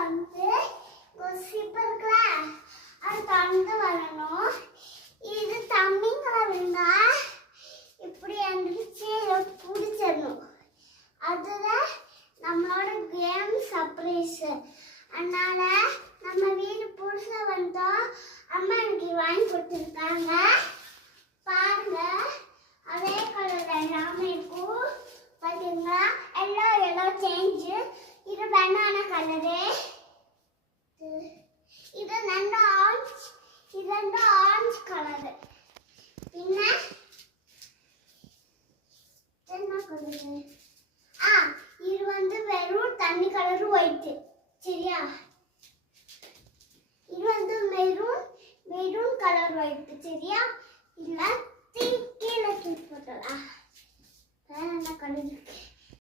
வந்து ஒரு சிப்பர் இருக்குல்ல அது தந்து வரணும். இது தம்பிங்களை விழுந்தா இப்படி எந்திரிச்சு பிடிச்சிடணும். அதுல நம்மளோட கேம் சர்ப்ரைஸ். அதனால நம்ம வீடு புதுசா வந்தோம். அம்மா எனக்கு வாங்கி கொடுத்துருக்காங்க. பாருங்க, அதே கலர் எல்லாமே இருக்கும். பார்த்தீங்களா, எல்லோ சேஞ்சு. இது பனானா கலரு. இது ரெண்டு ஆரஞ்சு கலரு. பின்ன என்ன கலரு? இது வந்து வெறும் தண்ணி கலரு ஒயிட். சரியா? இது வந்து மெரூன் கலர் ஒயிட். சரியா? இல்ல கீழே போட்டலாம். வேற என்ன கலர் இருக்கு?